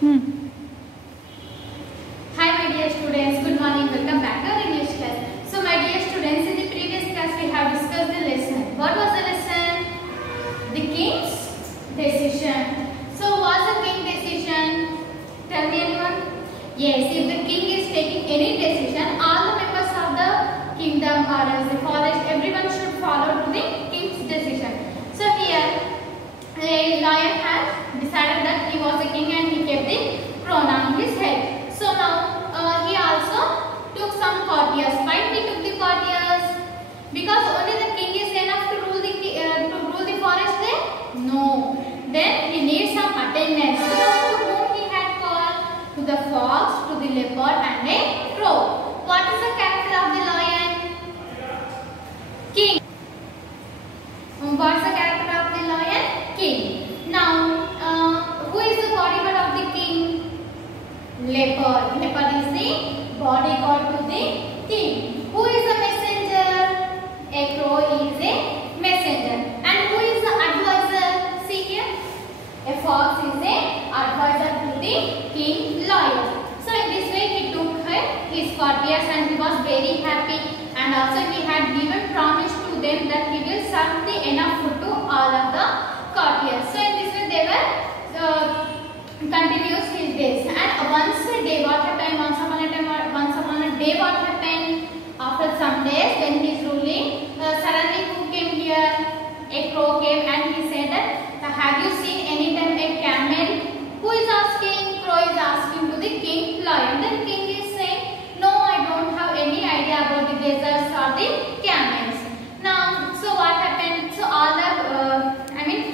Hmm. Hi my dear students, good morning, welcome back to our English class. So my dear students, in the previous class we have discussed the lesson. What was the lesson? The king's decision. So what's the king's decision? Tell me anyone? Yes, if the king is taking any decision, all the members of the kingdom or as the forest, everyone should follow to the king's decision. So here, a lion had decided that he was the king and he kept the crown on his head. So now he also took some courtiers. Why he took the courtiers? Because only the king is enough to rule the forest there? No. Then he needs some attendants. So to whom he had called? To the fox, to the leopard and a crow. What is the character of the lion? King. What's the character of the lion? King. Now, who is the bodyguard of the king? Leopard. Leopard is the bodyguard to the king. Who is the messenger? A crow is a messenger. And who is the advisor? See here. A fox is a advisor to the king lion. So in this way he took his courtiers and he was very happy. And also he had given promise to them that he will serve the enough food to all of the courtiers. So in this way they were continues his days. And once a day, what happened? Once upon a day, what happened? After some days, when he is ruling, suddenly who came here? A crow came and he said that, have you seen any time a camel? Who is asking? Crow is asking to the king lion. Then king is saying, no, I don't have any idea about the deserts or the camels. Now, so what happened? So all the,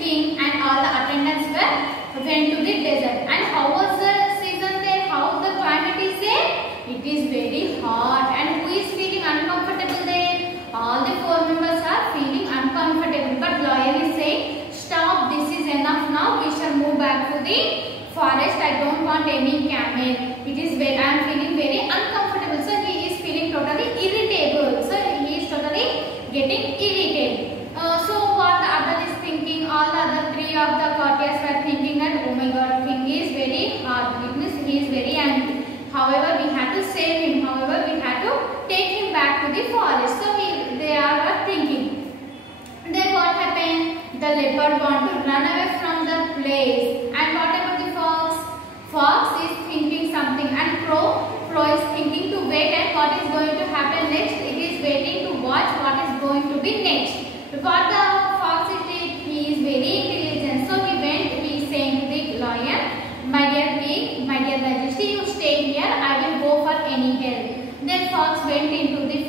king and all the attendants went to the desert. And how was the season there? How the climate is there? It is very hot. And who is feeling uncomfortable there? All the four members are feeling uncomfortable. But lion is saying, stop, this is enough now. We shall move back to the forest. I don't want any camel. It is very, I am feeling very uncomfortable. So he is feeling totally irritable. So he is totally getting irritated. So what the other is thinking, all the other three of the courtiers were thinking that, oh my god, king is very hard. It means he is very angry. However, we had to save him. However, we had to take him back to the forest. So they are thinking. Then what happened? The leopard want to run away from the place. And what about the fox? Fox is thinking something. And crow is thinking to wait and what is going to happen next. It is waiting to watch what is going to be next. What the fox did, he is very intelligent. So he saying to the lion, my dear king, my dear majesty, you stay here, I will go for any help. Then fox went into the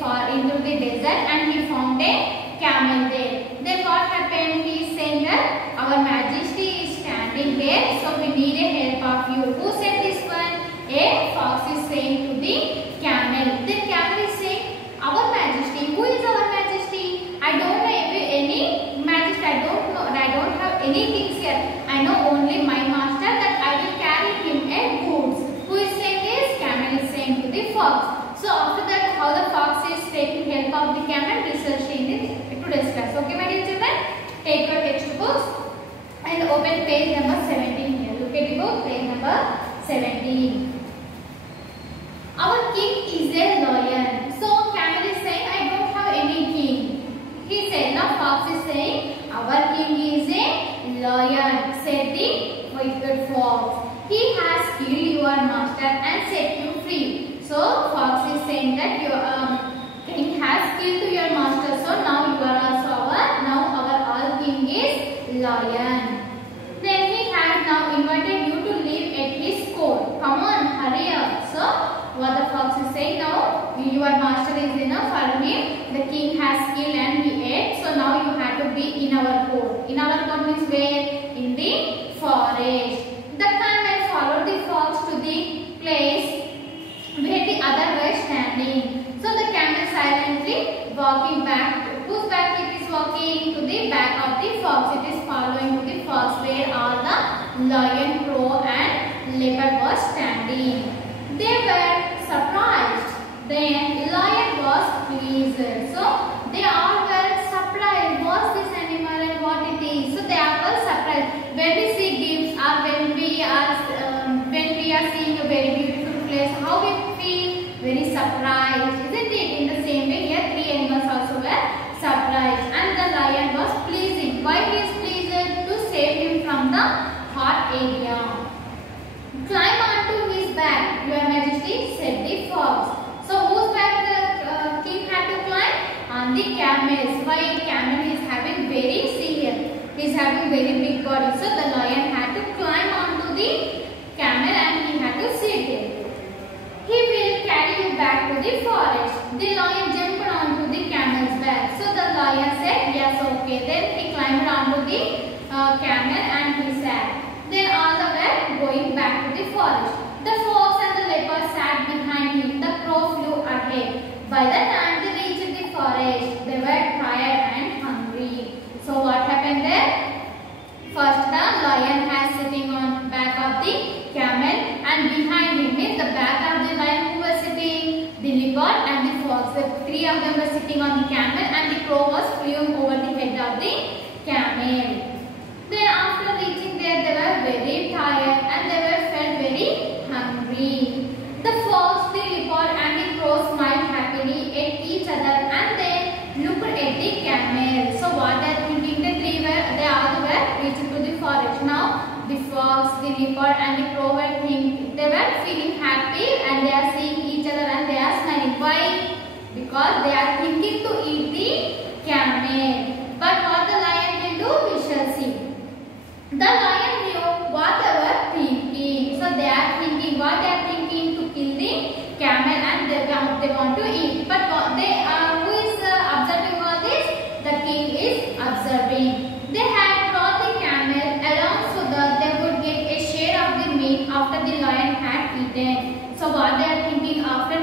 desert and he found a camel there. Then what happened? He is saying that our majesty is standing there, so we need a help of you. Who said this one? A fox is saying to the camel. Then camel is saying, our majesty. Who is our majesty? I don't know any majesty. I don't have any things here. I know only my master, that I will carry him a goods. Who is saying this? Camel is saying to the fox. So after that, how the fox is taking help of the camel, we shall see in today's class. Okay, my dear children? Take your textbooks and open page number 17 here. Look at the book, page number 17. Our king is a lion. So camel is saying, I don't have any king. He said, now fox is saying, our king is a lion, said the wicked fox. He has killed your master and set you free. So fox is saying that your king has killed your master. So now you are also our king is lion. Then he has now invited you to live at his court. Come on, hurry up. So what the fox is saying, now your master is enough for him. The king has killed and he ate. So now you have to be in our court. In our court means where? In the forest. That time I followed the fox to the place where the other were standing. So the camel silently walking back. Whose back it is walking? To the back of the fox. It is following to the fox where all the lion, crow and leopard was standing. They were surprised. Then lion was pleased. So they all were surprised. What's this animal and what it is? So they all were surprised. When we see gifts or when we are when is having very big body, so the lion had to climb onto the camel and he had to sit there. He will carry you back to the forest. The lion jumped onto the camel's back. So the lion said, yes, okay. Then he climbed onto the camel and he sat. Then all the way going back to the forest. The fox and the leopard sat behind him. The crow flew ahead. By the time they reached the forest, they were tired and hungry. So what happened there? First, the lion has sitting on back of the camel, and behind him is the back of the lion who was sitting, the leopard and the fox. The three of them were sitting on the camel, and the crow was flying over the head of the camel. Then after reaching there, they were very tired and they were felt very hungry. The fox, the leopard and the crow smiled happily at each other and they looked at the camel. So what they are thinking, they all were reaching to the forest. Now the fox, the leopard and the crow were thinking, they were feeling happy and they are seeing each other and they are smiling. Why? Because they are thinking to eat the camel. But what the lion will do, we shall see. The lion knew what they were thinking. So they are thinking, what they are thinking, to kill the camel and they want to eat. But who is observing all this? The king is observing. They had brought the camel along so that they would get a share of the meat after the lion had eaten. So what they are thinking, after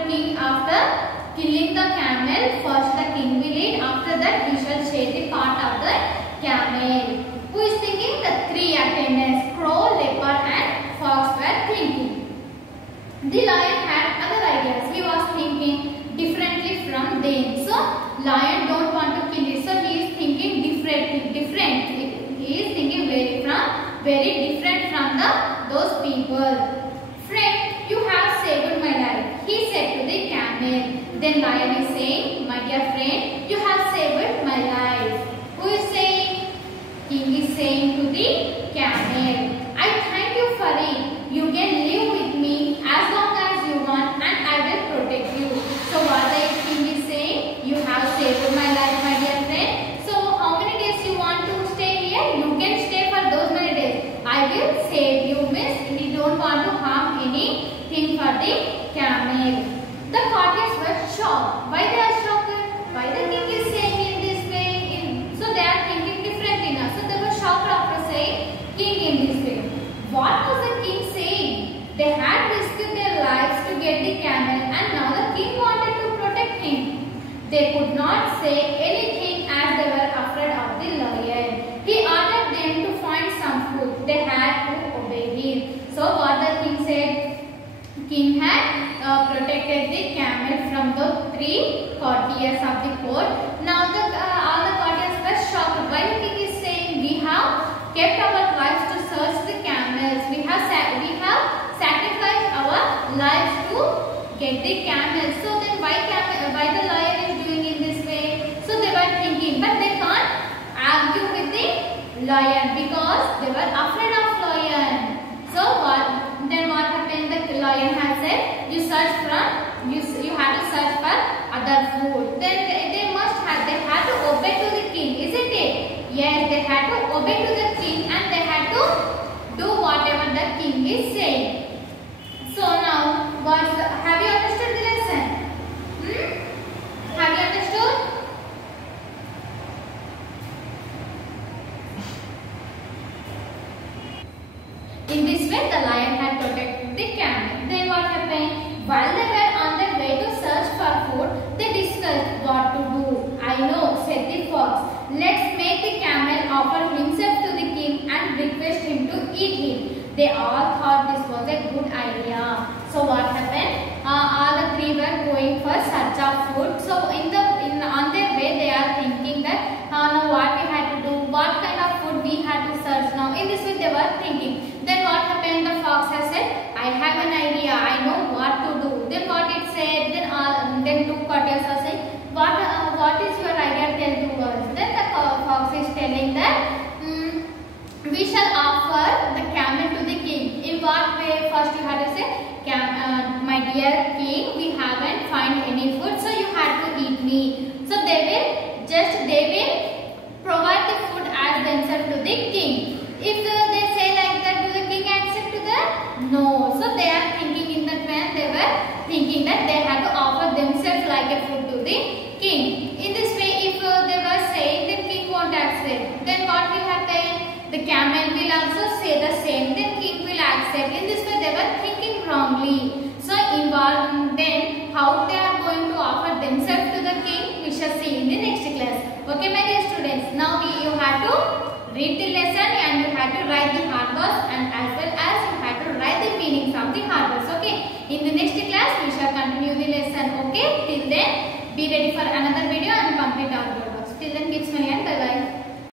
killing the camel, first the king will eat, after that he shall share the part of the camel. Who is thinking? The three attendants, crow, leopard and fox were thinking. The lion had other ideas. He was thinking differently from them. So lion don't want to kill it. So he is thinking different. He is thinking very different from those people. Friend, you have saved my life, he said to the camel. Then lion is saying, my dear friend, you have saved my life. Who is saying? King is saying to the camel, I thank you for it. You can live with me as long as you want and I will protect you. So what the king is saying? You have saved my life, my dear friend. So how many days you want to stay here? You can stay for those many days. I will save you. Means he don't want to harm anything for the camel. The courtiers were shocked. Why they are shocked? Why the king is saying in this way? So they are thinking differently now. So they were shocked after saying king in this way. What was the king saying? They had risked their lives to get the camel and now the king wanted to protect him. They could not say anything as they were afraid of the lion. He ordered them to find some food. They had to obey him. So what the king said? King had protected the camel from the three courtiers of the court. Now all the courtiers were shocked. Why the king is saying we have kept our lives to search the camels. We have sacrificed our lives to get the camels. So then why the lion is doing in this way? So they were thinking, but they can't argue with the lion because they were afraid of lion. So then what happened? The lion has said, you have to search for other food. Then they had to obey to the king, isn't it? Yes, they had to obey to the king and they had to do whatever the king is saying. So now, have you understood the lesson? Have you understood? In this way, the lion had protected the camel. Then what happened? While they were on their way to search for food, they discussed what to do. I know, said the fox. Let's make the camel offer himself to the king and request him to eat him. They all thought this was a good idea. So what happened? All the three were going for search of food. So on their way, they are thinking that now what we had to do, what kind of food we had to search now. In this way, they were thinking. Then what happened? The fox has said, I have an idea. I know what to do. Then what it said? Then two courtiers are saying, what is your idea? Tell to us. Then the fox is telling that we shall offer the camel to the king. In what way? First you have to say, my dear king, we haven't found any food, so you have to eat me. So they will provide the food as themselves to the king. If they say like that, do the king accept to that? No. So they are thinking in that way, they were thinking that they had to offer themselves like a food to the king. In this way, if they were saying the king won't accept, then what will happen? The camel will also say the same, then king will accept. In this way, they were thinking wrongly. So involved, then how they are going to offer themselves to the king, we shall see in the next class. Okay, my dear students. Now you have to read the lesson and you have to write the hard words, and as well as you have to write the meanings of the hard words. Okay. In the next class, we shall continue the lesson. Okay. Till then, be ready for another video and come